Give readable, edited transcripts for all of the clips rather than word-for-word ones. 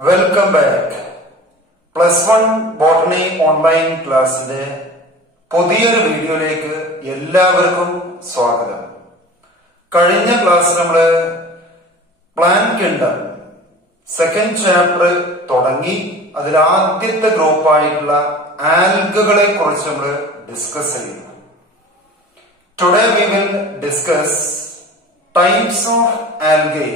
Welcome back. +1 botany online ക്ലാസ്സിന്റെ പുതിയൊരു വീഡിയോയിലേക്ക് എല്ലാവർക്കും സ്വാഗതം. കഴിഞ്ഞ ക്ലാസ്സിൽ നമ്മള് പ്ലാന്റ് കിങ്ഡം സെക്കൻഡ് ചാപ്റ്റർ തുടങ്ങി. അതിൽ ആദ്യത്തെ ഗ്രൂപ്പായിട്ടുള്ള ആൽഗകളെ കുറിച്ച് നമ്മൾ ഡിസ്കസ് ചെയ്യുന്നു. Today we will discuss types of algae.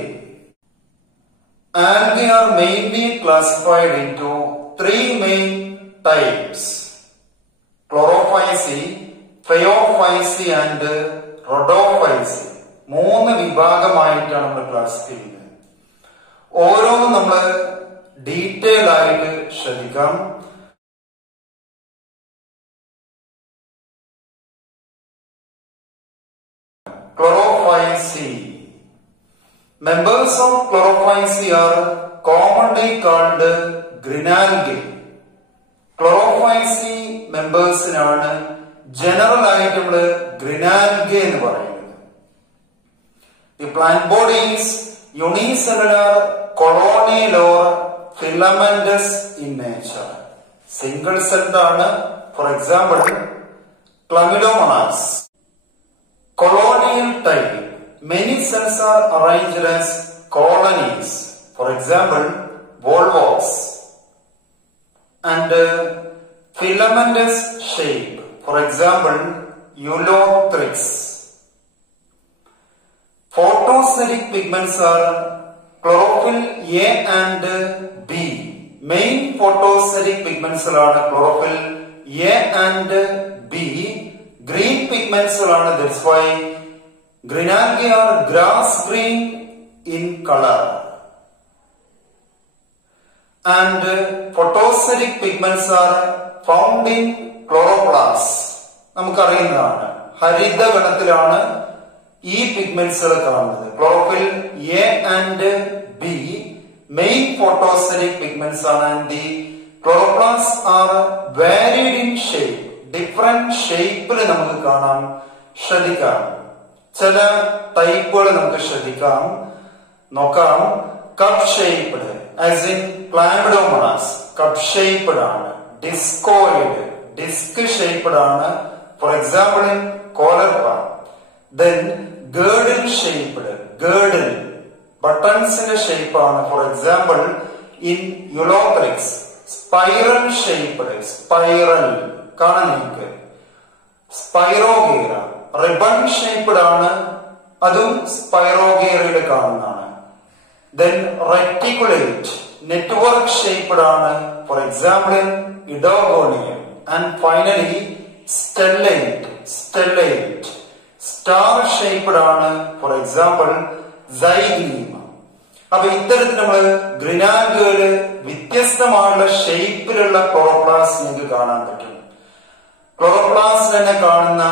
Algae are mainly classified into three main types: Chlorophyceae, Phaeophyceae and Rhodophyceae. മൂന്ന് വിഭാഗമായിട്ടാണ് നമ്മൾ ക്ലാസിഫൈ ചെയ്യുന്നത്. ഓരോന്നും നമ്മൾ ഡീറ്റെയിൽ ആയിട്ട് ശ്രദ്ധിക്കാം. Chlorophyceae. Members of Chlorophyceae are commonly called Grinalgae. Chlorophyceae members-നാണ് general ആയിട്ട് നമ്മള് Grinalgae എന്ന് പറയുന്നത്. The plant body is unicellular, colonial or filamentous in nature. Single celled ആണ്. For example, Chlamydomonas. Colonial type. Many cells are arranged as colonies. For example, volvox. And filamentous shape. For example, Ulothrix. Photosynthetic pigments are chlorophyll A and B. Main photosynthetic pigments are chlorophyll A and B. Green pigments are, that's why Grinalgae are grass green in color. And photosynthetic pigments are found in chloroplasts. നമുക്കറിയുന്നതാണ്, ഹരിത ഗണത്തിലാണ് ഈ പിഗ്മെന്റ്സുകൾ കാണുന്നത്. Chlorophyll A and B main photosynthetic pigments ആണ്. And the chloroplasts are varied in shape. Different ഷേപ്പിൽ നമുക്ക് കാണാം. ശ്രദ്ധിക്കാം, ചില ടൈപ്പുകൾ നമുക്ക് ശ്രദ്ധിക്കാം, നോക്കാം. Cup shaped, as in Chlamydomonas, cup shaped ആണ്. ഡിസ്കോയിഡ്, ഡിസ്ക് ഷേപ്ഡ് ആണ്. For example in Caulerpa. Then girdle shaped, girdle ബട്ടൺസിന്റെ ഷേപ്പാണ്. For example in Ulothrix. Spiral shaped, spiral കാണാൻ നിങ്ങൾക്ക്. സ്പൈറോഗേറ റിബൺ ഷേപ്ഡ് ആണ്, അതും സ്പൈറോഗേറയിൽ കാണുന്നതാണ്. ദെൻ റെറ്റിക്കുലേറ്റ്, നെറ്റ്വർക്ക് ഷേപ്ഡ് ആണ്. For example Oedogonium. And finally stellate, stellate star shaped ആണ്. For example Zygnema. അപ്പൊ ഇത്തരത്തിൽ നമ്മൾ ഗ്രിനാൽഗേല് വ്യത്യസ്തമായുള്ള ഷേപ്പിലുള്ള ക്ലോറോപ്ലാസ്റ്റ് നിങ്ങൾക്ക് കാണാൻ പറ്റും. ക്ലോറോപ്ലാസ്റ്റ് തന്നെ കാണുന്ന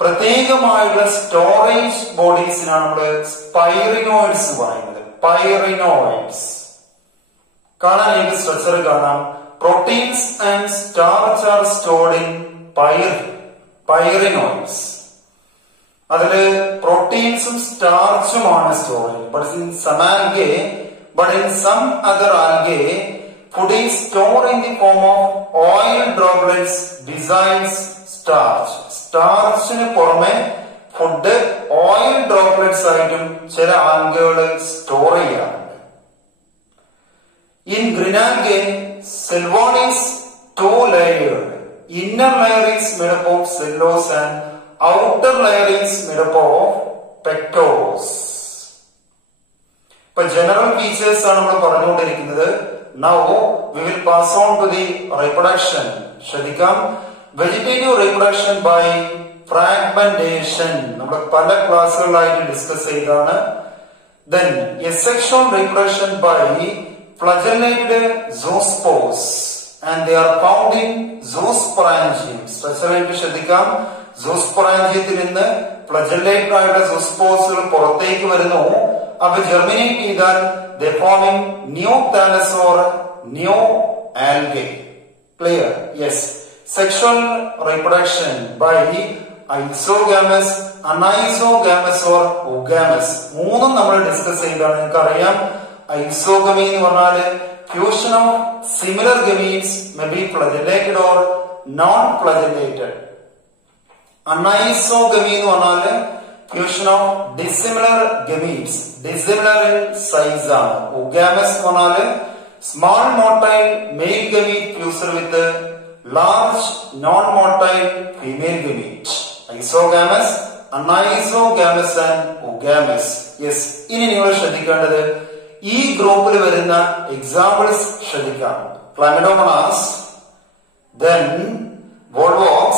പ്രത്യേകമായുള്ള സ്റ്റോറേജ് ബോഡീസിനാണ് നമ്മൾ സ്പൈറിനോയിഡ്സ് പറയുന്നത്. പൈറിനോയിഡ്സ് കാണാൻ എനിക്ക് സ്ട്രക്ചർ കാണാം. Proteins and starch are stored in pyrenoids. അതില് പ്രോട്ടീൻസും സ്റ്റാർച്ചുമാണ് സ്റ്റോർ ചെയ്യുന്നത്. But in some algae, but in some other algae, food is stored in the form of oil droplets besides starch. സ്റ്റാർച്ചിന് പുറമെ ഫുഡ് ഓയിൽ ഡ്രോപ്ലെറ്റ്സ് ആയിട്ടും ചില ആൽഗകൾ store ചെയ്യാറുണ്ട്. In Grinalgae, cell wall is two layered. Inner layer is made up of cellulose and outer layer is made up of pectose. ഇപ്പൊ general features ആണ് നമ്മൾ പറഞ്ഞുകൊണ്ടിരിക്കുന്നത്. Now we will pass on to the reproduction. ശ്രദ്ധിക്കാം. Vegetative reproduction by fragmentation നമ്മൾ പല ക്ലാസ്സുകളായിട്ട് discuss ചെയ്താണ്. Then asexual reproduction by flagellated zoospores and they are found in zoosporangium. സ്ട്രക്ചറായിട്ട് ശ്രദ്ധിക്കാം. സൂസ്പൊറാഞ്ചിയത്തിൽ നിന്ന് ഫ്ലജല്ലേറ്റഡ് ആയിട്ടുള്ള സൂസ്പോസുകൾ പുറത്തേക്ക് വരുന്നു. അവ ജെർമിനേറ്റ് ചെയ്താൽ they forming new thallus or new algae. Clear? Yes. Sexual reproduction by isogamous, anisogamous or ogamous. മൂന്നും നമ്മൾ ഡിസ്കസ് ചെയ്താണ്. നിങ്ങൾക്കറിയാം ഐസോഗമി എന്ന് പറഞ്ഞാല് fusion of similar gametes may be flagellated or non-flagellated. Anisogamy എന്ന് പറഞ്ഞാല് fusion of dissimilar gametes, dissimilar in size ആണ്. Oogamous എന്ന് പറഞ്ഞാല് small motile male gamete fused with large non-motile female gamete. Isogamous, anisogamous and oogamous. Yes, ഇനി നിങ്ങൾ ശ്രദ്ധിക്കേണ്ടത് ഈ ഗ്രൂപ്പിൽ വരുന്ന എക്സാമ്പിൾസ് ശ്രദ്ധിക്കാം. Chlamydomonas, then Volvox,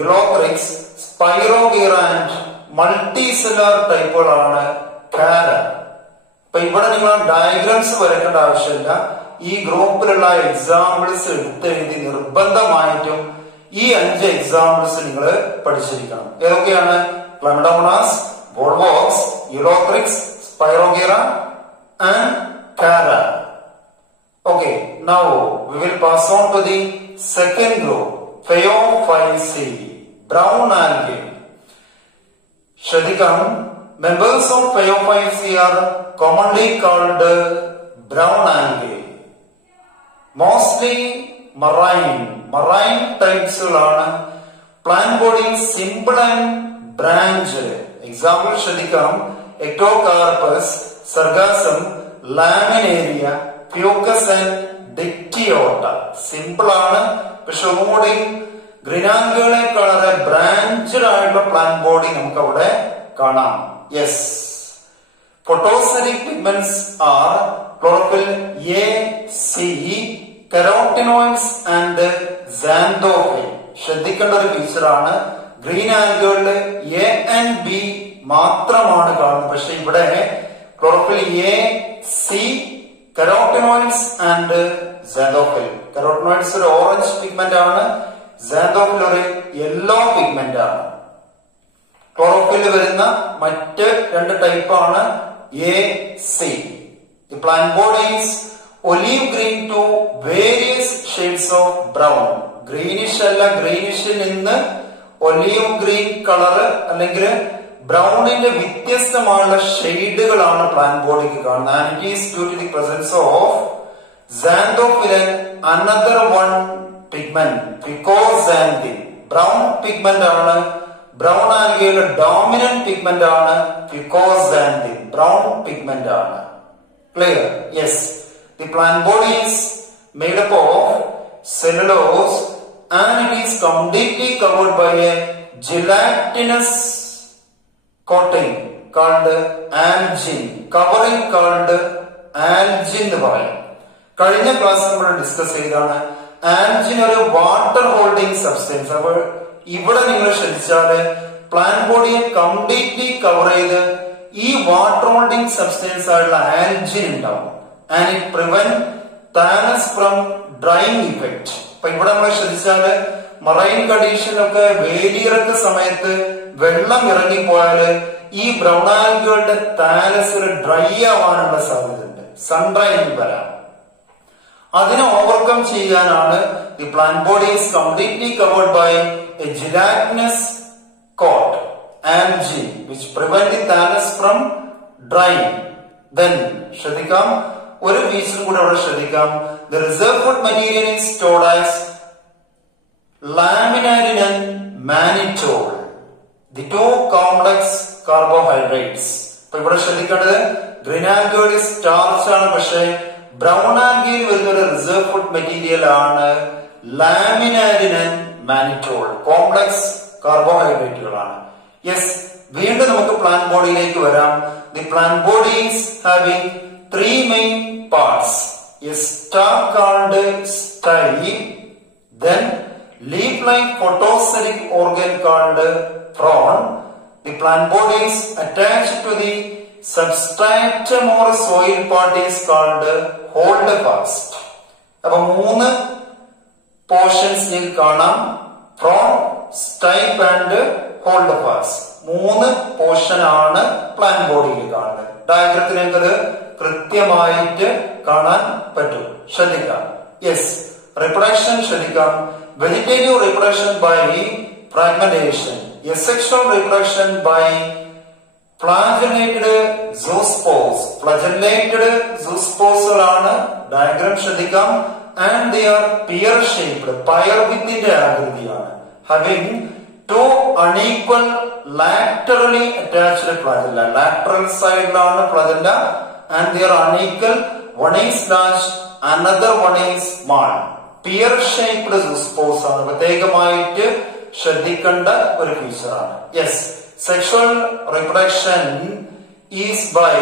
Ulothrix, Spirogyra and multicellular ടൈപ്പുകളാണ് Chara. അപ്പൊ ഇവിടെ നിങ്ങൾ ഡയഗ്രാംസ് വരയ്ക്കേണ്ട ആവശ്യമില്ല. ഈ ഗ്രൂപ്പിലുള്ള എക്സാമ്പിൾസ് എടുത്തെഴുതി നിർബന്ധമായിട്ടും ഈ 5 എക്സാമ്പിൾസ് നിങ്ങൾ പഠിച്ചിരിക്കണം. ഏതൊക്കെയാണ്? Chlamydomonas, Volvox, Ulothrix, Spirogyra and Chara. Okay, now we will pass on to the second group, Phaeophyceae, brown algae. ശ്രദ്ധിക്കണം, members of Phaeophyceae are commonly called brown algae. Mostly marine typesകളാണ്. Plant body simple and branched. Example ശ്രദ്ധിക്കാം, Ectocarpus, Sargassum, Laminaria, Fucus and Dictyota. Simple ആണ്, പക്ഷെ ഒന്നുകൂടി ഗ്രീനാൽഗകളെക്കാൾ branched ആയിട്ടുള്ള plant body നമുക്ക് അവിടെ കാണാം. Yes, photoseric pigments are chlorophyll A, C, carotenoids and xanthophyll. ശ്രദ്ധിക്കേണ്ട ഒരു ഫീച്ചറാണ്, ഗ്രീൻ ആൽഗകളില് A and B മാത്രമാണ് കാണുന്നത്. പക്ഷെ ഇവിടെ chlorophyll A, C, carotenoids and xanthophyll. carotenoids ഒരു ഓറഞ്ച് പിഗ്മെന്റ് ആണ്, xanthophyll ഒരു യെല്ലോ പിഗ്മെന്റ് ആണ്. ക്ലോറോഫിൽ വരുന്ന മറ്റ് 2 ടൈപ്പാണ് A, C. The plant body is olive green to various shades of brown. Greenish അല്ല, ഗ്രീനിഷിൽ നിന്ന് ഒലീവ് ഗ്രീൻ കളർ അല്ലെങ്കിൽ ബ്രൗണിന്റെ വ്യത്യസ്തമായുള്ള ഷെയ്ഡുകളാണ് പ്ലാന്റ് ബോഡിക്ക് കാണുന്നത്. And it is due to the presence of xanthophyll and another one pigment, Picoxanthin. Brown pigment ആണ്. Brown ആൽഗയുടെ dominant pigment ആണ് Picoxanthin. Brown pigment ആണ്. Clear? Yes. The plant body is made up of cellulose and it is completely covered by a gelatinous coating called algin. Covering called algin എന്ന് പറയും. കഴിഞ്ഞ class നമ്മൾ discuss ചെയ്താണ് ആൽജിൻ ഒരു water holding substance. അപ്പോൾ ഇവിടെ നിങ്ങൾ ശ്രദ്ധിച്ചാല് പ്ലാന്റ് ബോഡിയെ കംപ്ലീറ്റ്ലി കവർ ചെയ്ത് ഈ വാട്ടർ ഹോൾഡിംഗ് സബ്സ്റ്റൻസ് ആയിട്ടുള്ള ആൽജിൻ ഉണ്ടാവും. And it prevent thallus from drying effect. അപ്പൊ ഇവിടെ നമ്മൾ ശ്രദ്ധിച്ചാല് മറൈൻ കണ്ടീഷനൊക്കെ വേലിയിറക്ക സമയത്ത് വെള്ളം ഇറങ്ങിപ്പോയാല് ഈ ബ്രൗൺ ആൽഗകളുടെ താലസ് ഡ്രൈ ആവാനുള്ള സാധ്യതയുണ്ട്, സൺഡ്രൈയിങ് വരാം. അതിനെ ഓവർകം ചെയ്യാനാണ് the plant body is completely covered by a gelatinous coat algae which prevent the thallus from drying. Then ശ്രദ്ധിക്കാം, ഒരു ഫീച്ചർ കൂടെ അവിടെ ശ്രദ്ധിക്കാം. The reserve food material is stored as laminin and mannitol, the 2 complex carbohydrates. അപ്പൊ ഇവിടെ ശ്രദ്ധിക്കേണ്ടത് green ആൽഗയുടെ starch ആണ്, പക്ഷെ ബ്രൗൺ ആൽഗയിൽ വരുന്ന ഒരു റിസർവ് ഫുഡ് മെറ്റീരിയൽ ആണ് ലാമിനാരിൻ ആൻഡ് മാനിറ്റോൾ. കോംപ്ലക്സ് കാർബോഹൈഡ്രേറ്റുകളാണ്. യെസ്, വീണ്ടും നമുക്ക് പ്ലാന്റ് ബോഡിയിലേക്ക് വരാം. The plant body is having 3 main parts. A stalk called style, then leaf-like photoseric organ called frond. The plant body is attached to the substratum or soil part is called holdfast. അപ്പൊ 3 portions നിങ്ങൾക്ക് കാണാം, front, സ്റ്റൈപ്പ് and holdfast. 3 portion ആണ് plant ബോഡിയിൽ കാണുന്നത്. ഡയഗ്രത്തിൽ നിങ്ങൾക്കത് കൃത്യമായിട്ട് കാണാൻ പറ്റും. ശ്രദ്ധിക്കാം. യെസ്, റിപ്രൊഡക്ഷൻ ശ്രദ്ധിക്കാം. Flagellated zoospores. ഫ്ലാജലേറ്റഡ് സൂസ്പോസുകളാണ്, ഡയഗ്രാം ശ്രദ്ധിക്കാം. And they are pear shaped, പയർ വിത്തിന്റെ ആകൃതിയാണ്. Having two unequal laterally attached flagella. Lateral സൈഡിലാണ് flagella. And they are unequal. One is large, another one is small. Pear shaped zoospores ആണ്, പ്രത്യേകമായിട്ട് ശ്രദ്ധിക്കേണ്ട ഒരു ഫീച്ചറാണ്. Yes, sexual reproduction is by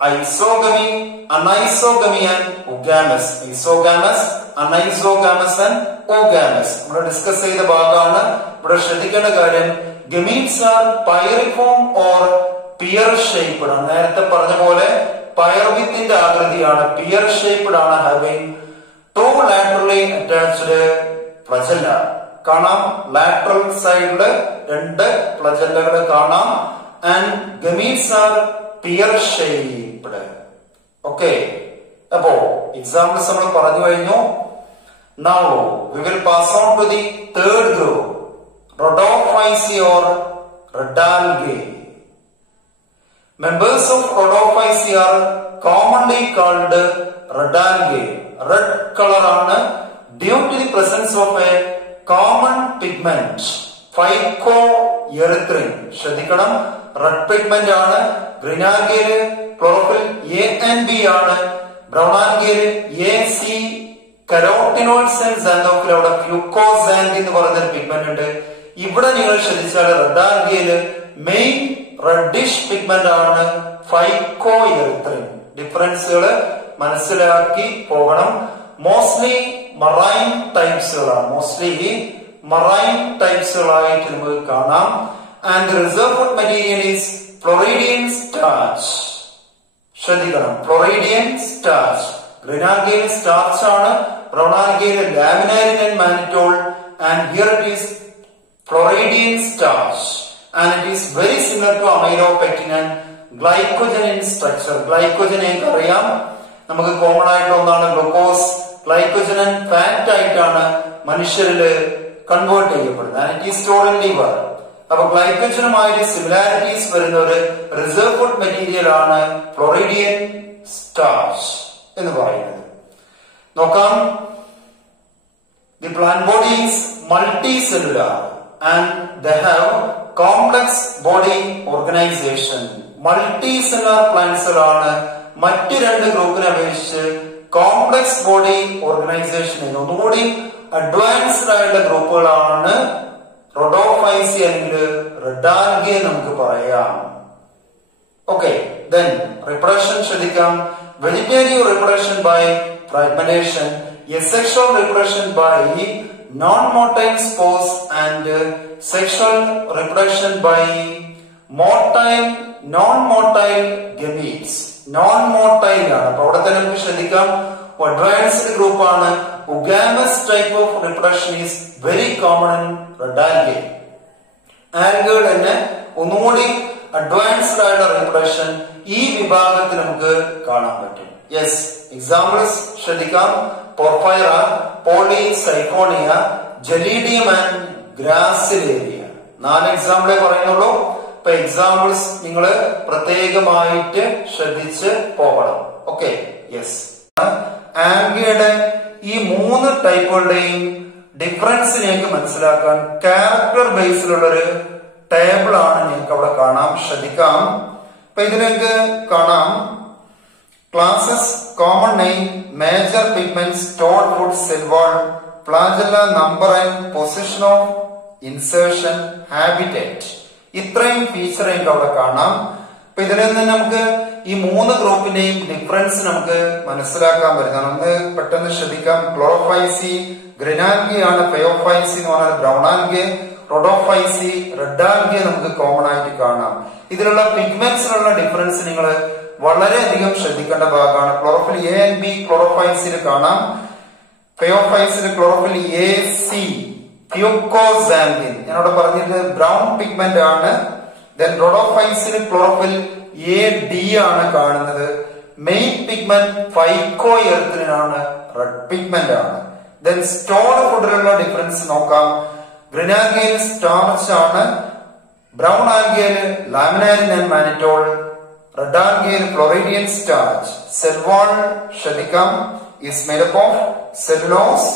isogamy, anisogamy and oogamous. Isogamous, anisogamous and oogamous നമ്മൾ discuss ചെയ്ത ഭാഗമാണ്. ഇവിടെ ശ്രദ്ധിക്കേണ്ട കാര്യം, gametes are pyriform or peer shaped ആണ്. നേരത്തെ പറഞ്ഞ പോലെ പയർവിത്തിന്റെ ആകൃതിയാണ്, പിയർ ഷേപ്ഡ് ആണ്. Having two laterally attached flagella കാണാം. ലാറ്ററൽ സൈഡില് രണ്ട് ഫ്ലജല്ലകൾ കാണാം. And gametes are pear shaped. Okay, അപ്പോ എക്സാമ്പിൾസ് നമ്മൾ പറഞ്ഞു കഴിഞ്ഞു. Now we will pass on to the third group, Rhodophyceae or Redalgae. Members of Rhodophyceae are commonly called Redalgae. Red color ആണ് due to the presence of a common pigment, phycoerythrin. ശ്രദ്ധിക്കണം, red pigment ആണ്. Green ആൽഗയിൽ chlorophyll A and B ആണ്. Brown ആൽഗയിൽ A, C, carotenoids and xanthophyll അവിടെ fucoxanthin എന്ന് പറയുന്ന pigment ഉണ്ട്. ഇവിടെ നിങ്ങൾ ശ്രദ്ധിച്ചാൽ റെഡ് ആൽഗയിൽ മെയിൻ റെഡിഷ് പിഗ്മെന്റ് ആണ് ഫൈക്കോഎറിത്രിൻ. ഡിഫറൻസുകൾ മനസ്സിലാക്കി പോകണം. മോസ്റ്റ്ലി മറൈൻ ടൈപ്സുകളാണ്, ടൈപ്സുകളായിട്ട് നമുക്ക് കാണാം. And reserve food material is floridean starch. ശ്രദ്ധിക്കണം, ഫ്ലോറിഡിയൻ സ്റ്റാർച്ച്. ഗ്രീൻ ആൽഗയിൽ സ്റ്റാർച്ച് ആണ്, ബ്രൗൺ ആൽഗയിൽ laminarin and mannitol. And here it is floridean starch. And it is very similar to amylopectin and glycogen in structure. Glycogen എനിക്ക് അറിയാം, നമുക്ക് common ആയിട്ടുള്ള ഒന്നാണ് glucose. Glycogen and fat ആയിട്ടാണ് മനുഷ്യരിൽ കൺവേർട്ട് ചെയ്യപ്പെടുന്നത്. And it is stored in liver. അപ്പൊ ഗ്ലൈക്കോജനുമായിട്ട് സിമിലാരിറ്റീസ് വരുന്ന ഒരു റിസർവ് ഫുഡ് മെറ്റീരിയൽ ആണ് ഫ്ലോറിഡിയൻ സ്റ്റാർച്ച് എന്ന് പറയുന്നത്. നോക്കാം, the plant body is multi cellular and they have complex body organisation. Multi cellular പ്ലാന്റ്സുകളാണ്. മറ്റ് രണ്ട് ഗ്രൂപ്പിനെ അപേക്ഷിച്ച് കോംപ്ലക്സ് ബോഡി ഓർഗനൈസേഷൻ ഒന്നുകൂടി അഡ്വാൻസ്ഡ് ആയിട്ടുള്ള ഗ്രൂപ്പുകളാണ് റോഡോഫൈസി അല്ലെങ്കിൽ റെഡാൽഗെ നമുക്ക് പറയാം. ഓക്കെ, ദെൻ റിപ്രൊഡക്ഷൻ ശ്രദ്ധിക്കാം. Vegetarian reproduction by fragmentation, asexual reproduction by non-motile spores, and sexual reproduction by motile, non-motile gametes. Non-motile ആണ്. അപ്പൊ അവിടെ തന്നെ നമുക്ക് ശ്രദ്ധിക്കാം, അഡ്വാൻസ്ഡ് ഗ്രൂപ്പ് ആണ്. Ogamous type of reproduction is very common in Redalgae. ആൽഗകൾ തന്നെ ഒന്നുകൂടി അഡ്വാൻസ്ഡ് ആയിട്ടുള്ള റിപ്രൊഡക്ഷൻ ഈ വിഭാഗത്തിൽ നമുക്ക് കാണാൻ പറ്റും. യെസ്, എക്സാമ്പിൾസ് ശ്രദ്ധിക്കാം. Porphyra, പോളിസൈക്കോണിയ, ജലീഡിയം and ഗ്രാസിലേരിയ. 4 എക്സാമ്പിളേ പറയുന്നുള്ളൂ. ഇപ്പൊ എക്സാമ്പിൾസ് നിങ്ങൾ പ്രത്യേകമായിട്ട് ശ്രദ്ധിച്ച് പോകണം. Okay, yes. ആൽഗയുടെ ഈ 3 ടൈപ്പുകളുടെയും ഡിഫറൻസ് നിങ്ങൾക്ക് മനസ്സിലാക്കാൻ ക്യാരക്ടർ ബേസിലുള്ളൊരു ടേബിൾ ആണ് നിങ്ങൾക്ക് അവിടെ കാണാം. ശ്രദ്ധിക്കാം. ഇപ്പൊ ഇതിലേക്ക് കാണാം classes, common name, major pigment, stored food, cell wall, flagella, number and position of insertion, habitat. ഇത്രയും ഫീച്ചർ നിങ്ങൾക്ക് അവിടെ കാണാം. അപ്പൊ ഇതിൽ നിന്ന് നമുക്ക് ഈ 3 ഗ്രൂപ്പിന്റെയും ഡിഫറൻസ് നമുക്ക് മനസ്സിലാക്കാൻ പറ്റുന്നതാണ്. ഒന്ന് പെട്ടെന്ന് ശ്രദ്ധിക്കാം. ക്ലോറോഫൈസി ഗ്രീനാൽഗെ ആണ്, ഫയോഫൈസി എന്ന് പറഞ്ഞാൽ ബ്രൗൺ ആൽഗെ, റോഡോഫൈസി റെഡാൽഗെ നമുക്ക് കോമൺ ആയിട്ട് കാണാം. ഇതിലുള്ള പിഗ്മെന്റ്സിലുള്ള ഡിഫറൻസ് നിങ്ങൾ വളരെയധികം ശ്രദ്ധിക്കേണ്ട ഭാഗമാണ്. ക്ലോറോഫിൽ എ ആൻഡ് ബി ക്ലോറോഫൈസിൽ കാണാം. ഫയോഫൈസിൽ ക്ലോറോഫിൽ എ, സി, ഫ്യൂക്കോസാന്തിൻ ഞാനവിടെ പറഞ്ഞിട്ട് ബ്രൗൺ പിഗ്മെന്റ് ആണ്. ദെൻ റോഡോഫൈസിൽ ക്ലോറോഫിൽ എ, ഡി ആണ് കാണുന്നത്. മെയിൻ പിഗ്മെന്റ് ഫൈക്കോഎറിത്രിൻ ആണ്, റെഡ് പിഗ്മെന്റ് ആണ്. ദെൻ സ്റ്റോർഡ് ഫുഡിലുള്ള ഡിഫറൻസ് നോക്കാം. ഗ്രീനാൽഗയിൽ സ്റ്റാർച്ച് ആണ്, ബ്രൗൺ ആൽഗയിൽ ലാമിനാരിൻ ആൻഡ് മാനിറ്റോൾ, റെഡ് ആൽഗയിൽ ഫ്ലോറിഡിയൻ സ്റ്റാർച്ച്. സെൽ വാൾ ശ്രദ്ധിക്കാം, is made up of cellulose.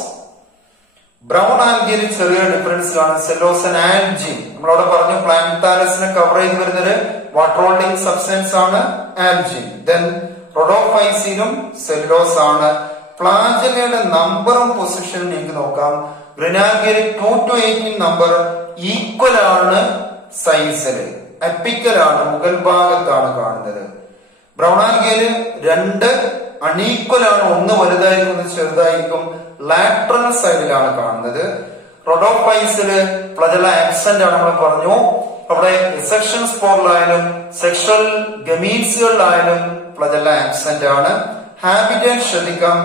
Brown ആൽഗയിൽ ചെറിയ ഡിഫറൻസ് കാണും, സെല്ലോസ് ആൻഡ് ആൽജിൻ. നമ്മളവിടെ പറഞ്ഞു പ്ലാന്താലസിനെ കവർ ചെയ്ത് വരുന്നൊരു വാട്ടർ ഹോൾഡിംഗ് സബ്സ്റ്റൻസ് ആണ് ആൽജിൻ. ദെൻ റോഡോഫൈസിലും സെല്ലുലോസ് ആണ്. ഫ്ലാജെല്ലയുടെ നമ്പറും പൊസിഷനും നിങ്ങൾക്ക് നോക്കാം. ഗ്രെനാൽഗയിൽ 2 to 18 നമ്പർ ഈക്വൽ ആണ് സൈസില്, അപ്പിക്കൽ ആണ്, മുകൾ ഭാഗത്താണ് കാണുന്നത്. ബ്രൗൺ ആൽഗയിൽ 2 അൺഈക്വൽ ആണ്, ഒന്ന് വലുതായിരിക്കും ഒന്ന് ചെറുതായിരിക്കും, ലാറ്ററൽ സൈഡിലാണ് കാണുന്നത്. റോഡോഫൈസില് ഫ്ലജെല്ല ആബ്സെന്റ് ആണ്, നമ്മൾ പറഞ്ഞു. അവിടെ സെക്ഷൻ സ്പോറിലായാലും സെക്ഷൽ ഗമീറ്റ്സുകളിലായാലും ഫ്ലജെല്ല ആബ്സെന്റ് ആണ്. ഹാബിറ്റേറ്റ് ശ്രദ്ധിക്കാം,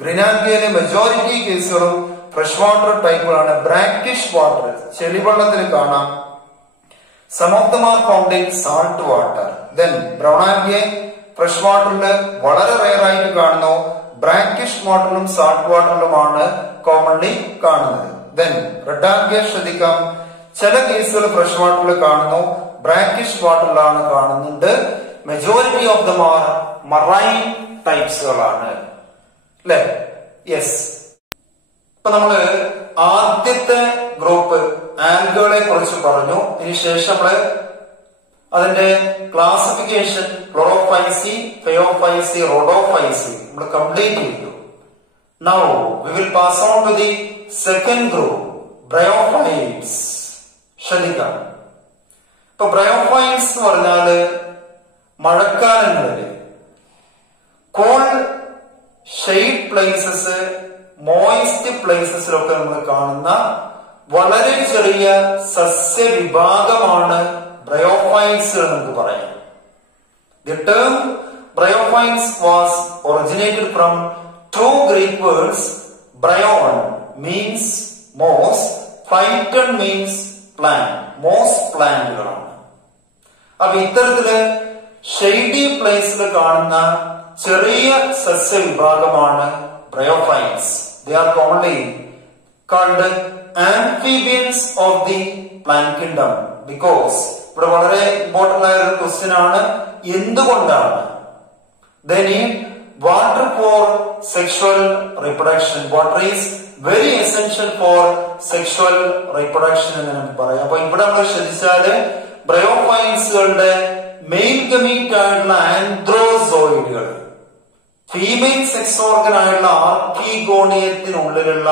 ഗ്രെനാൽഗയിലെ മെജോറിറ്റി കേസുകളും ഫ്രഷ് വാട്ടർ ടൈപ്പുകളാണ്. ബ്രാക്കിഷ് വാട്ടർ ചെളിവെള്ളത്തിൽ കാണാം. Some of them are found in salt water. Then brown ആൽഗയെ ഫ്രഷ് വാട്ടറിൽ വളരെ റെയർ ആയിട്ട് കാണുന്നു. ബ്രാക്കിഷ് വാട്ടറിലും സാൾട്ട് വാട്ടറിലുമാണ് കോമൺലി കാണുന്നത്. ദെൻ റെഡ് ആൽഗയെ ശ്രദ്ധിക്കാം, ചില കേസുകൾ ഫ്രഷ് വാട്ടറിൽ കാണുന്നു, ബ്രാക്കിഷ് വാട്ടറിലാണ് കാണുന്നുണ്ട്. Majority of them are marine ടൈപ്സുകളാണ് അല്ലെ? യെസ്. ഇപ്പൊ നമ്മള് ആദ്യത്തെ ഗ്രൂപ്പ് ആൽഗകളെ കുറിച്ച് പറഞ്ഞു. ഇതിനുശേഷം നമ്മള് അതിന്റെ ക്ലാസിഫിക്കേഷൻ ക്ലോറോഫൈസി, ഫെയോഫൈസി, റോഡോഫൈസി നമ്മൾ കംപ്ലീറ്റ് ചെയ്തു. Now we will pass on to the second group, bryophytes. ശ്രദ്ധിക്കാം, ഇപ്പൊ ബ്രയോഫൈറ്റ്സ് എന്ന് പറഞ്ഞാല് മഴക്കാലങ്ങളില് കോൾഡ് ഷെയ്ഡ് പ്ലേസസ്, മോയിസ്റ്റ് പ്ലേസസിലൊക്കെ നമ്മൾ കാണുന്ന വളരെ ചെറിയ സസ്യവിഭാഗമാണ് ബ്രയോഫൈറ്റ്സ് എന്ന് നമുക്ക് പറയാം. The term bryophytes was originated from 2 Greek words. Bryon means moss, phyton means plant. Moss പ്ലാന്റുകളാണ്. അപ്പൊ ഇത്തരത്തില് ഷെയ്ഡി പ്ലേസിൽ കാണുന്ന ചെറിയ സസ്യവിഭാഗമാണ് bryophytes. They are commonly called amphibians of the plant kingdom because ഇവിടെ വളരെ ഇമ്പോർട്ടന്റ് ആയ ഒരു ക്വസ്റ്റ്യൻ ആണ്, എന്തുകൊണ്ടാണ്? They need water for sexual reproduction. Water is very essential for sexual reproduction എന്ന് നമുക്ക് പറയാം. അപ്പൊ ഇവിടെ നമ്മൾ ശ്രദ്ധിച്ചാല് ബ്രയോഫൈറ്റ്സുകളുടെ മെയിൽ ഗമീറ്റ് ആയിട്ടുള്ള ആൻഡ്രോസോയിഡുകൾ, ഫീമെയിൽ സെക്സ് ഓർഗൻ ആയിട്ടുള്ള ആർക്കിഗോണിയത്തിനുള്ളിലുള്ള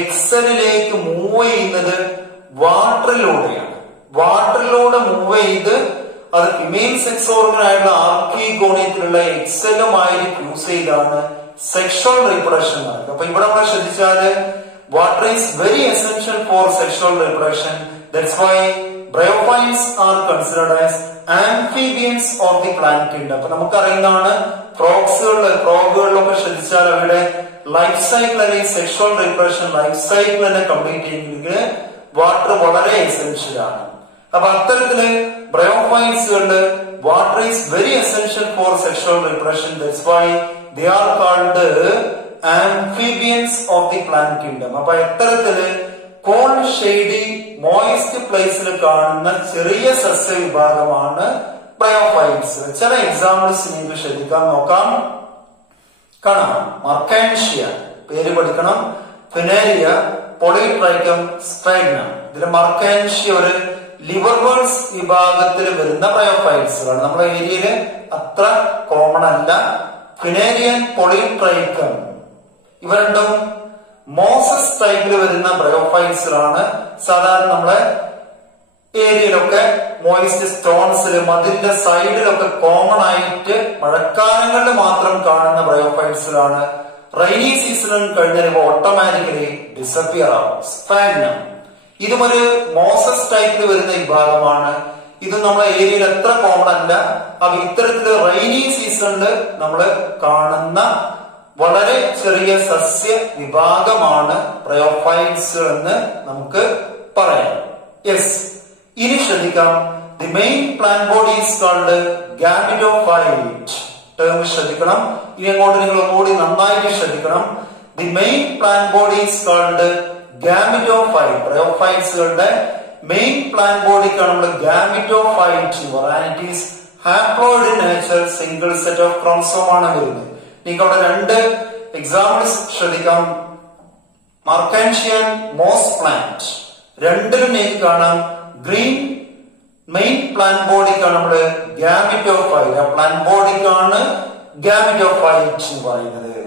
എക്സലിലേക്ക് മൂവ് ചെയ്യുന്നത് വാട്ടറിലൂടെയാണ്. വാട്ടറിലൂടെ മൂവ് ചെയ്ത് അത് ഫിമെയിൽ സെക്സ് ഓർഗൻ ആയിട്ടുള്ള ആർക്കിഗോണിയത്തിലുള്ള എക്സലുമായി ഫ്യൂസ് ചെയ്താണ് സെക്ഷൽ റീപ്രൊഡക്ഷൻ നടക്കുക. അപ്പൊ ഇവിടെ നമ്മൾ ശ്രദ്ധിച്ചാല് water is very essential for sexual reproduction. That's why bryophytes are considered as amphibians of the plant kingdom. അപ്പൊ നമുക്കറിയുന്നതാണ് ഫ്രോഗുകളിലൊക്കെ ശ്രദ്ധിച്ചാൽ അവരുടെ ലൈഫ് സൈക്കിൾ അല്ലെങ്കിൽ സെക്ഷൽ റീപ്രൊഡക്ഷൻ ലൈഫ് സൈക്കിൾ തന്നെ കംപ്ലീറ്റ് ചെയ്യുന്നെങ്കിൽ വാട്ടർ വളരെ എസെൻഷ്യൽ ആണ്. അപ്പൊ അത്തരത്തില് ബ്രയോഫൈറ്റ്സുകളില് water is very essential for sexual reproduction. That's why they are called amphibians of the plant kingdom. അപ്പൊ ഇത്തരത്തില് കോൾഡ് ഷെയ്ഡി മോയിസ്റ്റ് പ്ലേസിൽ കാണുന്ന ചെറിയ സസ്യവിഭാഗമാണ് ബ്രയോഫൈറ്റ്സ്. ചില എക്സാമ്പിൾസ് നിങ്ങൾക്ക് ശ്രദ്ധിക്കാൻ നോക്കാം. കാണാം, മർക്കാൻഷ്യ പേര് പഠിക്കണം, ഫിനേരിയ, പോളിട്രൈക്കം, സ്ട്രൈഗ്നം. ഇതിൽ മർക്കാൻഷ്യ ഒരു ലിവർവേഴ്സ് വിഭാഗത്തിൽ വരുന്ന ബ്രയോഫൈറ്റ്സുകളാണ്. നമ്മുടെ ഏരിയയില് അത്ര കോമൺ അല്ല. ഫിനേരിയൻ, പോളിട്രൈക്കം ഇവ രണ്ടും മോസസ് ടൈപ്പിൽ വരുന്ന ബ്രയോഫൈറ്റ്സുകളാണ്. സാധാരണ നമ്മളെ ഏരിയയിലൊക്കെ മോയിസ്റ്റ് സ്റ്റോൺസില് മതിലിന്റെ സൈഡിലൊക്കെ കോമൺ ആയിട്ട് മഴക്കാലങ്ങളിൽ മാത്രം കാണുന്ന ബ്രയോഫൈറ്റ്സുകളാണ്. റെയിനി സീസൺ കഴിഞ്ഞാൽ ഓട്ടോമാറ്റിക്കലി ഡിസപ്പിയർ ആവും. സ്പാഗ്നം ഇതും ഒരു മോസസ് ടൈപ്പിൽ വരുന്ന വിഭാഗമാണ്. ഇത് നമ്മളെ ഏരിയയിൽ എത്ര കോമൺ അല്ല. അപ്പൊ ഇത്തരത്തില് റെയിനി സീസണില് നമ്മൾ കാണുന്ന വളരെ ചെറിയ സസ്യ വിഭാഗമാണ് ബ്രയോഫൈറ്റ്സ് എന്ന് നമുക്ക് പറയാം. യെസ്. ഇനി ശ്രദ്ധിക്കാം, the main plant body is called gametophyte. Term ശ്രദ്ധിക്കണം. ഇനി അങ്ങോട്ട് നിങ്ങൾ ഒന്നുകൂടി നന്നായിട്ട് ശ്രദ്ധിക്കണം. The main plant body is called gametophyte. ബ്രയോഫൈറ്റ്സുകളുടെ മെയിൻ പ്ലാന്റ് ബോഡിക്കാണ് നമ്മൾ gametophyte varieties haploid in nature single set of chromosome ആണ് വരുന്നത്. നിങ്ങൾക്ക് അവിടെ രണ്ട് എക്സാമ്പിൾസ് ശ്രദ്ധിക്കാം. മർക്കാൻഷ്യൻ മോസ് പ്ലാന്റ് രണ്ടിലും നിങ്ങൾക്ക് കാണാം ഗ്രീൻ മെയിൻ പ്ലാന്റ് ബോഡിക്കാണ് നമ്മള് ഗാമിറ്റോഫൈറ്റ്, ആ പ്ലാന്റ് ബോഡിക്കാണ് ഗാമിറ്റോഫൈറ്റ് എന്ന് പറയുന്നത്.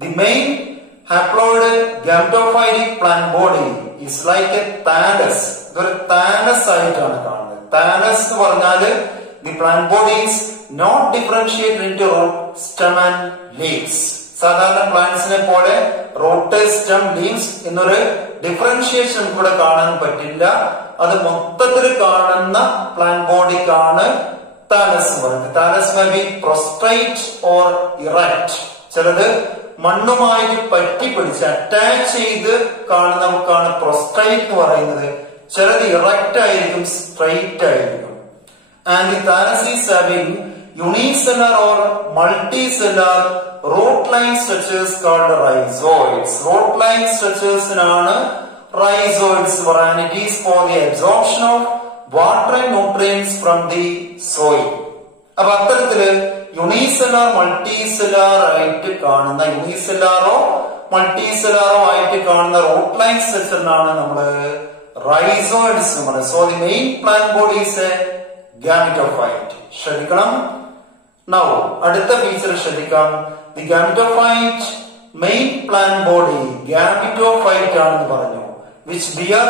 The main haploid gametophytic plant body is like a thallus. ഇതൊരു താലസ് ആയിട്ടാണ് കാണുന്നത്. താലസ് എന്ന് പറഞ്ഞാല് the plant body is not differentiated into root, stem and leaves. സാധാരണ പ്ലാന്റ്സിനെ പോലെ റൂട്ട്, സ്റ്റെം, ലീവ്സ് എന്നൊരു ഡിഫറൻഷിയേഷൻ കൂടെ കാണാൻ പറ്റില്ല. അത് മൊത്തത്തിൽ കാണുന്ന പ്ലാന്റ് ബോഡിക്കാണ് താലസ് എന്ന് പറയുന്നത്. Thallus may be prostrate or erect. ചിലത് മണ്ണുമായി പറ്റി പിടിച്ച് അറ്റാച്ച് ചെയ്ത് കാണുന്നവർക്കാണ് പ്രൊസ്ട്രേറ്റ് എന്ന് പറയുന്നത്. ചിലത് ഇറക്റ്റ് ആയിരിക്കും, സ്ട്രൈറ്റ് ആയിരിക്കും. And the thallus is having unicellular or multicellular root-like structures called rhizoids. Root-like structures ആണ് rhizoids varieties for the absorption of water and nutrients from the soil. അപ്പൊ അത്തരത്തില് യൂണിസെല്ലാർ മൾട്ടിസെല്ലാർ ആയിട്ട് കാണുന്ന യൂണിസെല്ലാറോ മൾട്ടിസെല്ലാറോ ആയിട്ട് കാണുന്ന റൂട്ട് ലൈൻ സ്ട്രക്ചറിനാണ് നമ്മള് rhizoids എന്ന് പറയുന്നത്. So the main plant body is a gametophyte. ശ്രദ്ധിക്കണം. നൗ അടുത്ത ഫീച്ചർ ശ്രദ്ധിക്കാം. The gametophyte main plant body gametophyte ആണെന്ന് പറഞ്ഞു. Which bear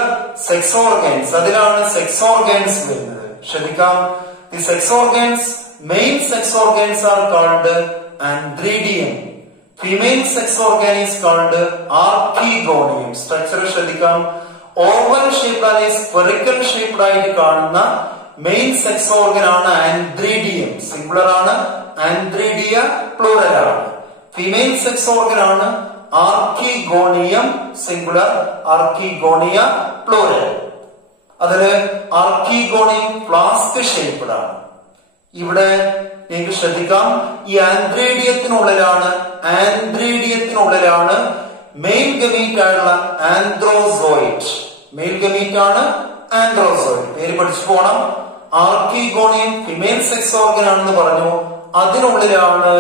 sex organs. അതിലാണ് സെക്സ് ഓർഗൻസ് വരുന്നത്. ശ്രദ്ധിക്കാം. The sex organs main sex organs are called antheridium. Female sex organ is called archegonium. Structure ശ്രദ്ധിക്കാം. Oval shaped അല്ലെങ്കിൽ spherical shaped ആയിട്ട് കാണുന്ന main sex organ ആണ് ആൻഡ്രീഡിയം. സിംഗുലർ ആണ്. Antheridia plural ആണ്. ഫീമെയിൽ സെക്സ് ഓർഗൻ ആണ് ആർക്കിഗോണിയം. സിംഗുലർ. Archegonia plural. അതില് archegonium flask shaped ആണ്. ഇവിടെ നിങ്ങൾക്ക് ശ്രദ്ധിക്കാം. ഈ ആൻഡ്രീഡിയത്തിനുള്ളിലാണ് മെയിൻ ഗമീറ്റ് ആയിട്ടുള്ള ആൻഡ്രോസോയിഡ്. മെയിൻ ഗമീറ്റ് ആണ് ആൻഡ്രോസോയിഡ്. പേര് പഠിച്ചു പോകണം. ആർക്കിഗോണിയം ഫിമെയിൽ സെക്സ് ഓർഗൻ ആണെന്ന് പറഞ്ഞു. അതിനുള്ളിലാണ്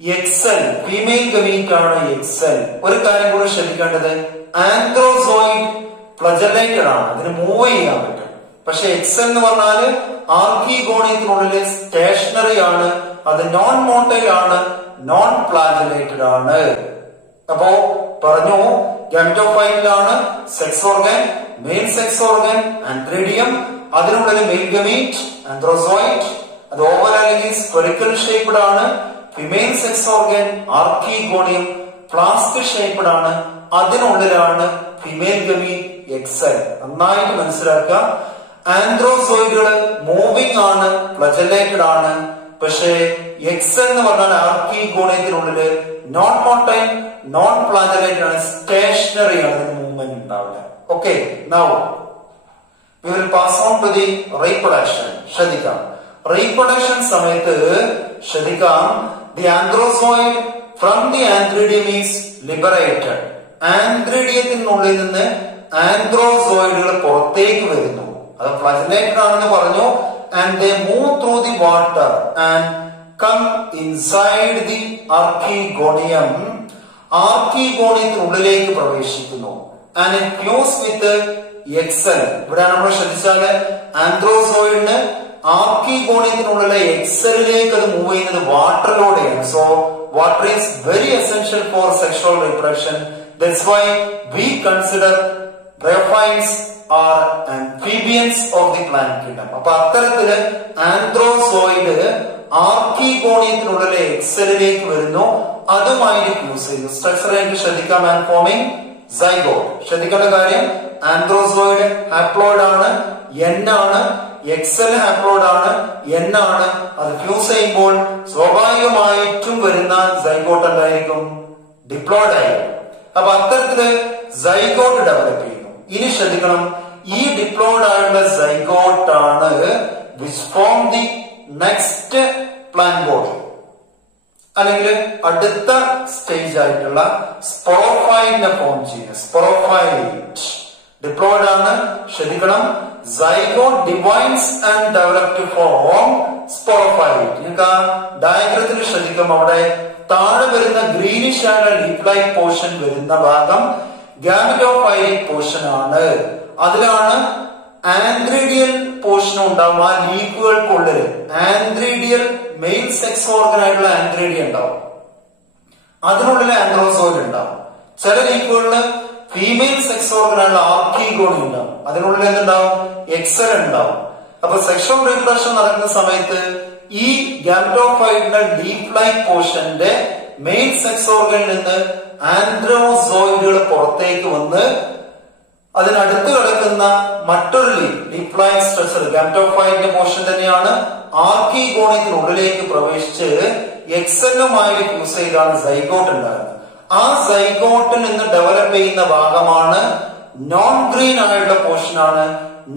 എക്സൽ. ഫീമെയിൽ ഗമീറ്റ് ആണ് എക്സൽ. ഒരു കാര്യം കൂടി ശ്രദ്ധിക്കേണ്ടത്, ആൻഡ്രോസോയിഡ് ഫ്ലജലേറ്റഡ് ആണ്. അതിന് മൂവ് ചെയ്യാൻ പറ്റും. പക്ഷെ എക്സൽ എന്ന് പറഞ്ഞാല് ആർക്കിഗോണിയത്തിനുള്ളില് സ്റ്റേഷനറി ആണ്. അത് നോൺ മോട്ടൈൽ ആണ്, നോൺ ഫ്ലാജലേറ്റഡ് ആണ്. അപ്പോ പറഞ്ഞു ഗാമിറ്റോഫൈറ്റിലാണ് sex organ, main sex organ antheridium. അതിനുള്ളിൽ മെയിൻ ഗമീറ്റ് ആൻഡ്രോസോയിഡ്. അത് ഓവൽ അല്ലെങ്കിൽ സ്പെറിക്കൽ ഷേപ്ഡ് ആണ്. Female sex organ archegonium flask shaped ആണ്. അതിനുള്ളിലാണ് ഫിമെയിൽ ഗമീറ്റ് എക്സൽ. നന്നായിട്ട് മനസ്സിലാക്കുക. ആൻഡ്രോസോയിഡുകൾ മൂവിംഗ് ആണ്, ഫ്ലജലേറ്റഡ് ആണ്. പക്ഷേ എക്സൽ എന്ന് പറഞ്ഞാൽ ആർക്കിഗോണിയത്തിനുള്ളില് നോൺ മോട്ടൈൽ, നോൺ ഫ്ലാജലേറ്റഡ് ആണ്, സ്റ്റേഷനറി ആണ്. അതിന് മൂവ്മെന്റ് ഉണ്ടാവില്ല. Okay, now we will pass on to the reproduction. ശ്രദ്ധിക്കാം. റീപ്രൊഡക്ഷൻ സമയത്ത് ശ്രദ്ധിക്കാം. the androzoid from the andridium is liberated. ആൻഡ്രീഡിയത്തിനുള്ളിൽ നിന്ന് ആൻഡ്രോസോയിഡുകൾ പുറത്തേക്ക് വരുന്നു. അത് ഫ്ലജലേറ്റഡ് ആണെന്ന് പറഞ്ഞു. and they move through the water and come inside the archegonium. ആർക്കിഗോണിയത്തിനുള്ളിലേക്ക് പ്രവേശിക്കുന്നു. and it fuse with egg cell. ഇവിടെ നമ്മൾ ശ്രദ്ധിച്ചാല് ആൻഡ്രോസോയിഡിന് ആർക്കിഗോണിയത്തിനുള്ളിലെ എക്സലിലേക്ക് അത് മൂവ് ചെയ്യുന്നത് വാട്ടറിലൂടെയാണ്. So water is very essential for sexual reproduction. That's why we consider bryophytes are amphibians of the plant kingdom. അപ്പൊ അത്തരത്തില് ആൻഡ്രോസോയിഡ് ആർക്കിഗോണിയത്തിനുള്ളിലെ എക്സലിലേക്ക് വരുന്നു. അതുമായി ഫ്യൂസ് ചെയ്യുന്നു. സ്ട്രക്ചർ എനിക്ക് ശ്രദ്ധിക്കാം. And foaming zygote. ശ്രദ്ധിക്കേണ്ട കാര്യം, ആൻഡ്രോസോയിഡ് ഹാപ്ലോയിഡ് ആണ്, എൻ ആണ്. എക്സൽ ഹാപ്ലോയിഡ് ആണ്, എൻ ആണ്. അത് ഫ്യൂസ് ചെയ്യുമ്പോൾ സ്വാഭാവികമായിട്ടും വരുന്ന സൈഗോട്ട് എന്തായിരിക്കും? ഡിപ്ലോയിഡ് ആയിരിക്കും. അപ്പൊ അത്തരത്തില് സൈഗോട്ട് ഡെവലപ്പ് ചെയ്യുന്നു. ഇനി ശ്രദ്ധിക്കണം, ഈ ഡിപ്ലോയിഡ് ആയിട്ടുള്ള സൈഗോട്ട് ആണ് which form the next plant body, അല്ലെങ്കിൽ അടുത്ത സ്റ്റേജ് ആയിട്ടുള്ള സ്പോറോഫൈറ്റിനെ ഫോം ചെയ്യുന്നത്. സ്പോറോഫൈറ്റ് ഡിപ്ലോയിഡ് ആണ്. ശ്രദ്ധിക്കണം, zygote divides and develop to form sporophyte. നിങ്ങൾക്ക് ആ ഡയഗ്രത്തിൽ ശ്രദ്ധിക്കാം, അവിടെ താഴെ വരുന്ന greenish and leaf like portion വരുന്ന ഭാഗം ഗാമറ്റോഫൈറ്റിക് പോർഷൻ ആണ്. അതിലാണ് ആന്ത്രീഡിയൽ പോർഷൻ ഉണ്ടാവും. ആ ലീഫുകൾക്കുള്ളിൽ ആന്ത്രീഡിയൽ മെയിൽ സെക്സ് ഓർഗൻ ആയിട്ടുള്ള ആന്ത്രീഡിയ ഉണ്ടാവും, അതിനുള്ളിൽ ആന്ത്രോസോയിഡ് ഉണ്ടാവും. ചില ലീഫുകളിൽ ഫീമെയിൽ സെക്സ് ഓർഗൻ ആയിട്ടുള്ള ആർക്കിഗോണി ഉണ്ടാവും, അതിനുള്ളിൽ എന്തുണ്ടാവും, എക്സൽ ഉണ്ടാവും. അപ്പൊ സെക്ഷൽ റീപ്രഡക്ഷൻ നടക്കുന്ന സമയത്ത് ഈ ഗാമറ്റോഫൈറ്റിന്റെ ലീഫ് ലൈക്ക് പോർഷന്റെ മെയിൽ സെക്സ് ഓർഗനിൽ നിന്ന് ആന്ത്രോസോയിഡുകൾ പുറത്തേക്ക് വന്ന് അതിനടുത്ത് കിടക്കുന്ന മറ്റൊരു ലീഫ് ലൈക്ക് സ്ട്രക്ചർ ഗാമറ്റോഫൈറ്റിന്റെ പോർഷൻ തന്നെയാണ് ആർക്കിഗോണിയത്തിനുള്ളിലേക്ക് പ്രവേശിച്ച് എക്സലുമായി ഫ്യൂസ് ചെയ്താണ് സൈഗോട്ട് ഉണ്ടാകുന്നത്. ആ സൈഗോട്ടിൽ നിന്ന് ഡെവലപ്പ് ചെയ്യുന്ന ഭാഗമാണ് നോൺ ഗ്രീൻ ആയിട്ടുള്ള പോർഷൻ ആണ്,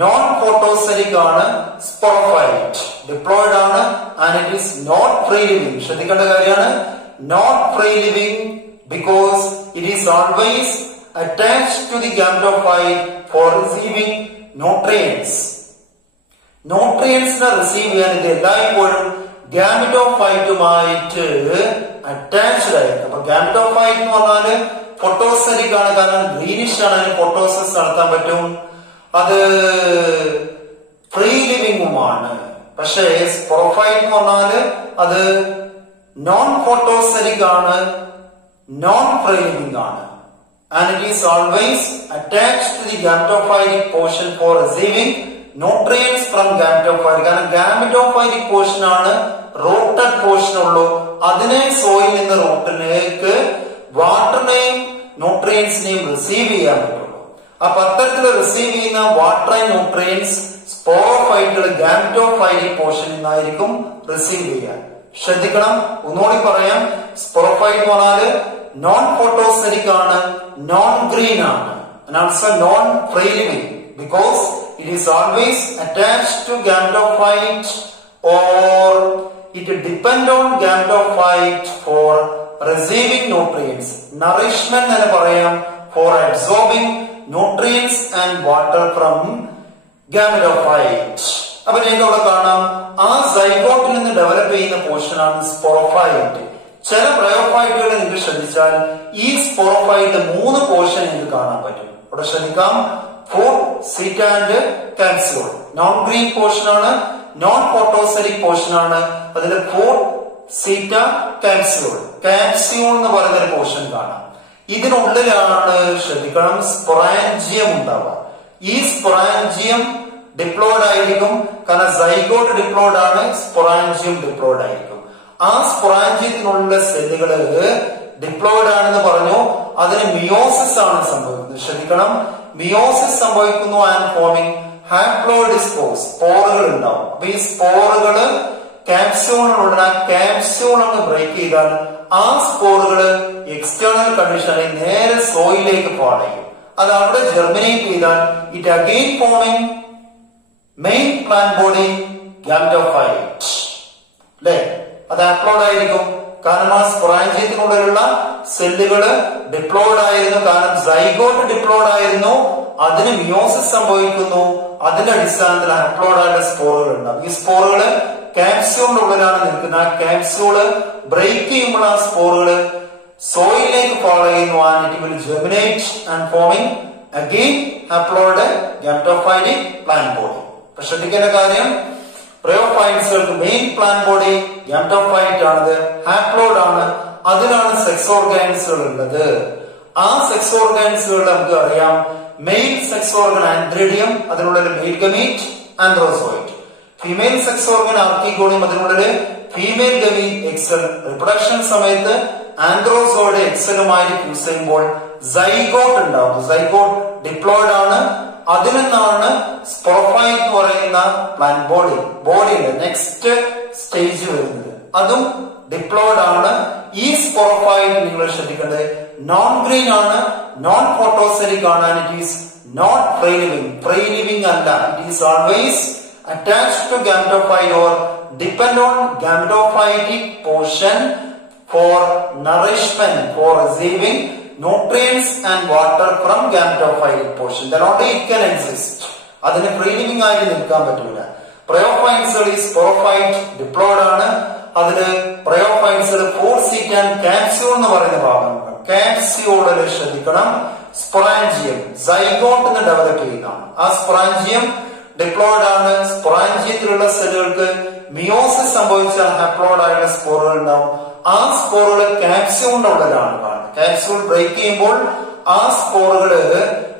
നോൺ ഫോട്ടോസെറിക് ആണ്, സ്പോറോഫൈറ്റ്. ഡിപ്ലോയിഡ് ആണ് and it is not free living. ശ്രദ്ധിക്കേണ്ട കാര്യമാണ്, not free living because it is always attached to the gametophyte for receiving nutrients. ന്യൂട്രിയൻസിനെ റിസീവ് ചെയ്യാൻ ഇത് എല്ലായ്പ്പോഴും ഗാമറ്റോഫൈറ്റുമായിട്ട് അറ്റാച്ച്ഡ് ആയിരിക്കും. അപ്പൊ ഗാമറ്റോഫൈറ്റ് എന്ന് പറഞ്ഞാല് ഫോട്ടോസെറിക് ആണ്, കാരണം ഗ്രീനിഷ് ആണ്, അതിന് ഫോട്ടോസിസ് നടത്താൻ പറ്റും. അത് ഫ്രീ ലിവിംഗുമാണ്. പക്ഷേ സ്പോറോഫൈറ്റ് എന്ന് പറഞ്ഞാല് അത് നോൺ ഫോട്ടോസെറിക് ആണ്, നോൺ ഫ്രീ ലിവിംഗ് ആണ്. And it is always attached to the gametophytic portion for receiving nutrients from gametophyte. കാരണം gametophytic portion ആണ് റൂട്ടഡ് പോർഷൻ ഉള്ളൂ. അതിനെ സോയിൽ നിന്ന് റൂട്ടിലേക്ക് വാട്ടറിനെയും ന്യൂട്രിയൻസിനെയും റിസീവ് ചെയ്യാൻ പറ്റുള്ളൂ. അപ്പൊ അത്തരത്തിൽ റിസീവ് ചെയ്യുന്ന വാട്ടർ ആൻഡ് ന്യൂട്രിയൻസ് സ്പോറോഫൈറ്റുകൾ ഗാമറ്റോഫൈറ്റിക് പോർഷനിൽ നിന്നായിരിക്കും റിസീവ് ചെയ്യാൻ. ശ്രദ്ധിക്കണം, ഒന്നുകൂടി പറയാം. സ്പോറോഫൈറ്റ് എന്ന് പറഞ്ഞാല് നോൺ ഫോട്ടോസെറിക് ആണ്, നോൺ ഗ്രീൻ ആണ്, and also non free living because it is always attached to gametophyte or it depend on gametophyte for receiving nutrients. Nourishment എന്ന് പറയാം, for absorbing nutrients and water from gametophyte. അപ്പൊ നിങ്ങൾക്ക് അവിടെ കാണാം, ആ സൈഗോട്ടിൽ നിന്ന് ഡെവലപ്പ് ചെയ്യുന്ന പോർഷൻ ആണ് സ്പോറോഫൈറ്റ്. ചില ബ്രയോഫൈറ്റുകൾ നിങ്ങൾക്ക് ശ്രദ്ധിച്ചാൽ ഈ സ്പോറോഫൈറ്റ് 3 പോർഷൻ നിങ്ങൾക്ക് കാണാൻ പറ്റും. ഇവിടെ ശ്രദ്ധിക്കാം, foot, seta and capsule. Non green portion ആണ്, നോൺ ഫോട്ടോസെറിക് പോർഷൻ ആണ്. അതിൽ ഫുഡ്, സീറ്റ, കാപ്സ്യൂൾ. കാപ്സ്യൂൾ എന്ന് പറയുന്ന ഒരു പോർഷൻ കാണാം. ഇതിനുള്ളിലാണ് ശ്രദ്ധിക്കണം സ്പൊറാഞ്ചിയം ഉണ്ടാവുക. ഈ സ്പൊറാഞ്ചിയം ഡിപ്ലോയിഡ് ആയിരിക്കും, കാരണം സൈഗോട്ട് ഡിപ്ലോയിഡ് ആണ്, സ്പൊറാഞ്ചിയം ഡിപ്ലോയിഡ് ആയിരിക്കും. ആ സ്പൊറാഞ്ചിയത്തിനുള്ള സെല്ലുകള് ഡിപ്ലോയിഡ് ആണെന്ന് പറഞ്ഞു. അതിന് മിയോസിസ് ആണ് സംഭവിക്കുന്നത്. ശ്രദ്ധിക്കണം, മിയോസിസ് സംഭവിക്കുന്നു ആൻഡ് ഫോമിംഗ് ഹാപ്ലോയിഡ് സ്പോർസ്. സ്പോറുകൾ ഉണ്ടാവും. അപ്പൊ ഈ സ്പോറുകള് ക്യാപ്സ്യൂളിനുള്ള ക്യാപ്സ്യൂൾ ഒന്ന് ബ്രേക്ക് ചെയ്താൽ ആ സ്പോറുകള് എക്സ്റ്റേണൽ കണ്ടീഷനിൽ നേരെ സോയിലേക്ക് ഫോൾ ചെയ്യും. അത് അവിടെ ജെർമിനേറ്റ് ചെയ്താൽ it again forming main plant body gametophyte. അല്ലെ, അത് അപ്ലോഡ് ആയിരിക്കും. കാരണം ആ സ്പൊറാഞ്ചിയത്തിനുള്ളിലുള്ള സെല്ലുകള് ഡിപ്ലോയിഡ് ആയിരുന്നു, കാരണം സൈഗോട്ട് ഡിപ്ലോയിഡ് ആയിരുന്നു. അതിന് മിയോസിസ് സംഭവിക്കുന്നു. അതിന്റെ അടിസ്ഥാനത്തിൽ അപ്ലോഡ് ആയിട്ടുള്ള സ്പോറുകൾ ഉണ്ടാവും. ഈ സ്പോറുകള് ക്യാപ്സ്യൂളിന്റെ ഉള്ളിലാണ് നിൽക്കുന്നത്. ആ ക്യാപ്സ്യൂള് ബ്രേക്ക് ചെയ്യുമ്പോൾ ആ സ്പോറുകള് സോയിലേക്ക് ഫോളോ ചെയ്യുന്നു. And it will germinate and foaming again upload gametophytic plant body. അപ്പൊ ശ്രദ്ധിക്കേണ്ട കാര്യം, ബ്രയോഫൈറ്റ്സുകൾക്ക് മെയിൻ പ്ലാന്റ് ബോഡി ഗാമറ്റോഫൈറ്റ് ആണത്, ഹാപ്ലോയിഡ് ആണ്. അതിലാണ് സെക്സ് ഓർഗാൻസുകൾ ഉള്ളത്. ആ സെക്സ് ഓർഗാൻസുകൾ നമുക്ക് അറിയാം, മെയിൽ സെക്സ് ഓർഗൻ ആന്ത്രിഡിയം, അതിനുള്ളിൽ male gamete antherozoid. Female sex organ archegonium, അതിനുള്ളിൽ ഫീമെയിൽ ഗമീറ്റ് എക്സൽ. റിപ്രൊഡക്ഷൻ സമയത്ത് ആന്ത്രോസോയിഡ് എക്സലുമായി ഫ്യൂസ് ചെയ്യുമ്പോൾ സൈഗോട്ട് ഉണ്ടാവും. സൈഗോട്ട് ഡിപ്ലോയിഡ് ആണ്. അതിൽ നിന്നാണ് സ്പോറോഫൈറ്റ് എന്ന് പറയുന്ന പ്ലാന്റ് ബോഡിയുടെ നെക്സ്റ്റ് സ്റ്റേജ് വരുന്നത്. അതും ഡിപ്ലോയിഡ് ആണ്. ഈ സ്പോറോഫൈറ്റ് നിങ്ങൾ ശ്രദ്ധിക്കേണ്ടത് നോൺ ഗ്രീൻ ആണ്, നോൺ ഫോട്ടോസെറിക് ആണ്. It is not free living. Free living അല്ല, it is always attached to gametophyte or depend on gametophytic portion for nourishment, for receiving nutrients and water from gametophyte portion. Then only it can exist. അതിന് free living ആയിട്ട് നിൽക്കാൻ പറ്റൂല. പ്രയോഫൈറ്റ്സുകൾ ഈ sporophyte diploid ആണ്. അതില് പ്രയോഫൈറ്റ്സുകൾ ഫോർസീറ്റ് and capsule എന്ന് പറയുന്ന ഭാഗങ്ങൾ. കാപ്സ്യൂളിൽ ശ്രദ്ധിക്കണം. സ്പൊറാഞ്ചിയം സൈഗോട്ട് നിന്ന് ഡെവലപ്പ് ചെയ്യുന്നതാണ്. ആ സ്പൊറാഞ്ചിയം ഡിപ്ലോയിഡ് ആണ്. സ്പൊറാഞ്ചിയത്തിലുള്ള സെല്ലുകൾക്ക് മിയോസിസ് സംഭവിച്ചാൽ ഹാപ്ലോയിഡ് ആയിട്ടുള്ള സ്പോറുകൾ ഉണ്ടാവും. ആ സ്പോറുകൾ കാപ്സ്യൂളിന്റെ ഉള്ളിലാണ് കാണുന്നത്. കാപ്സ്യൂൾ ബ്രേക്ക് ചെയ്യുമ്പോൾ ആ സ്പോറുകള്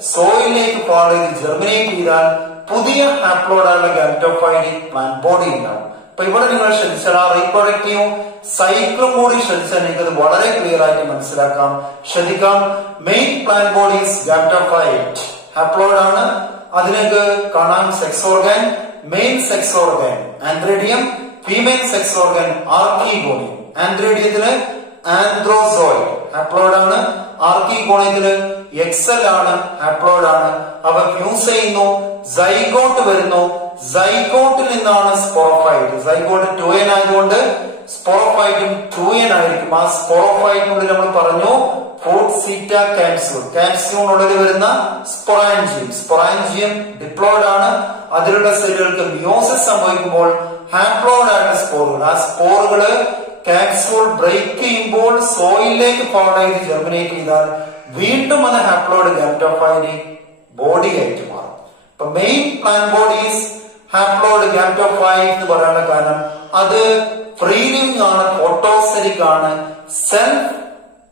സോയിലേക്ക് ഫാൾ ചെയ്ത് ജെർമിനേറ്റ് ചെയ്താൽ പുതിയ ഹാപ്ലോയിഡ് ആയിട്ടുള്ള ഗാമെറ്റോഫൈറ്റിക് പ്ലാന്റ് ബോഡി ഉണ്ടാവും. അപ്പൊ ഇവിടെ നിങ്ങൾ ശ്രദ്ധിച്ചാൽ ആ റീപ്രൊഡക്റ്റീവ് സൈക്കിളും കൂടി ശ്രദ്ധിച്ചാൽ നിങ്ങൾക്ക് അത് വളരെ ക്ലിയർ ആയിട്ട് മനസ്സിലാക്കാം. ശ്രദ്ധിക്കാം. Main plant bodies gametophyte haploid ആണ്. അതിലേക്ക് കാണാം sex organ, main sex organ antheridium, female sex organ archegonium. ആന്ത്രിഡിയത്തില് ആന്ത്രോസോയിഡ് ഹാപ്ലോയിഡ് ആണ്. ആർക്കിഗോണിയത്തില് എക്സൽ ആണ്, ഹാപ്ലോയിഡ് ആണ്. അവ ഫ്യൂസ് ചെയ്യുന്നു, സൈഗോട്ട് വരുന്നു. സൈഗോട്ടിൽ നിന്നാണ് സ്പോറോഫൈറ്റ്. സൈഗോട്ട് 2n ആയതുകൊണ്ട് സ്പോറോഫൈറ്റും 2n ആയിരിക്കും. ആ സ്പോറോഫൈറ്റിനുള്ളിൽ നമ്മൾ പറഞ്ഞു ഫോർസീറ്റ കാപ്സ്യൂൾ. കാപ്സ്യൂളിനുള്ളിൽ വരുന്ന സ്പൊറാഞ്ചിയം. സ്പൊറാഞ്ചിയം ഡിപ്ലോയിഡ് ആണ്. അതിലുള്ള സെല്ലുകൾക്ക് മിയോസിസ് സംഭവിക്കുമ്പോൾ ഹാപ്ലോയിഡ് ആയിട്ടുള്ള സ്പോറുകൾ. ആ സ്പോറുകള് കാപ്സ്യൂൾ ബ്രേക്ക് ചെയ്യുമ്പോൾ സോയിലിലേക്ക് ഫാൾ ചെയ്ത് ജെർമിനേറ്റ് ചെയ്താൽ വീണ്ടും അത് ഹാപ്ലോയിഡ് ഗാമെറ്റോഫൈറ്റിക് ബോഡി ആയിട്ട് മാറും. ഇപ്പൊ മെയിൻ പ്ലാന്റ് ബോഡീസ് ഹാപ്ലോയിഡ് ഗാമെറ്റോഫൈറ്റ് എന്ന് പറയാനുള്ള കാരണം അത് ഫ്രീ ലിവിംഗ് ആണ്, ഫോട്ടോസെരിക് ആണ്, സെൽഫ്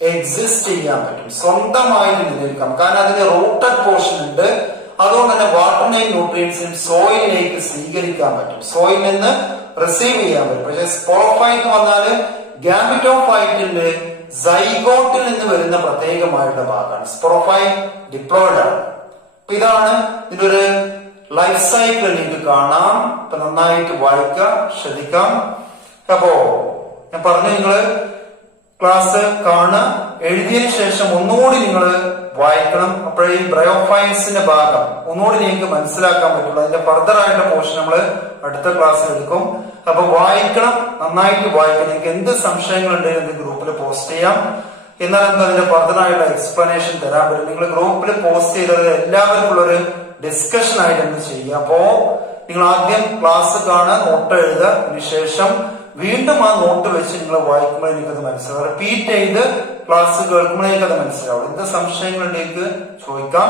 എക്സിസ്റ്റ് ചെയ്യാൻ പറ്റും, സ്വന്തമായിട്ട് നിലനിൽക്കാം. കാരണം അതിന് റൂട്ടഡ് പോർഷൻ ഉണ്ട്. അതുകൊണ്ട് തന്നെ വാട്ടറിനെയും ന്യൂട്രിയൻസിനും സോയിലിലേക്ക് സ്വീകരിക്കാൻ പറ്റും, സോയിൽ നിന്ന് റിസീവ് ചെയ്യാൻ പറ്റും. പക്ഷെ സ്പോറോഫൈറ്റ് എന്ന് പറഞ്ഞാല് ഗാമെറ്റോഫൈറ്റിന്റെ സൈഗോട്ടിൽ നിന്ന് വരുന്ന പ്രത്യേകമായിട്ടുള്ള ഭാഗമാണ്. സ്പോറോഫൈറ്റ് ഡിപ്ലോയിഡ് ആണ്. അപ്പൊ ഇതാണ് ഇതിന്റെ ഒരു ലൈഫ് സൈക്കിൾ നിങ്ങൾക്ക് കാണാം. ഇപ്പൊ നന്നായിട്ട് വായിക്കാം, ശ്രദ്ധിക്കാം. അപ്പോ ഞാൻ പറഞ്ഞു നിങ്ങള് ക്ലാസ് കാണുക, എഴുതിയതിനു ശേഷം ഒന്നുകൂടി നിങ്ങൾ വായിക്കണം. അപ്പോഴേ ഈ ബ്രയോഫൈറ്റ്സിന്റെ ഭാഗം ഒന്നുകൂടി നിങ്ങൾക്ക് മനസ്സിലാക്കാൻ പറ്റുള്ളൂ. അതിന്റെ ഫർദർ ആയിട്ടുള്ള പോർഷൻ നമ്മൾ അടുത്ത ക്ലാസ്സിൽ എടുക്കും. അപ്പൊ വായിക്കണം, നന്നായിട്ട് വായിക്കണം. നിങ്ങൾക്ക് എന്ത് സംശയങ്ങൾ ഉണ്ടെങ്കിലും ഗ്രൂപ്പിൽ പോസ്റ്റ് ചെയ്യാം. എന്നാൽ എന്താ അതിന്റെ ഫർദർ ആയിട്ടുള്ള എക്സ്പ്ലനേഷൻ തരാൻ പറ്റും. നിങ്ങൾ ഗ്രൂപ്പിൽ പോസ്റ്റ് ചെയ്തത് എല്ലാവർക്കും ഉള്ളൊരു ഡിസ്കഷൻ ആയിട്ട് എന്ത് ചെയ്യുക. അപ്പോ നിങ്ങൾ ആദ്യം ക്ലാസ് കാണുക, നോട്ട് എഴുതുക. അതിനുശേഷം വീണ്ടും ആ നോട്ട് വെച്ച് നിങ്ങൾ വായിക്കുമ്പോൾ എനിക്കത് മനസ്സിലാവും. റിപ്പീറ്റ് ചെയ്ത് ക്ലാസ് കേൾക്കുമ്പോൾ എനിക്കത് മനസ്സിലാവും. എന്ത് സംശയങ്ങളിലേക്ക് ചോദിക്കാം.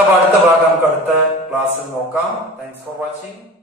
അപ്പൊ അടുത്ത ഭാഗം നമുക്ക് അടുത്ത ക്ലാസ്സിൽ നോക്കാം. Thanks for watching.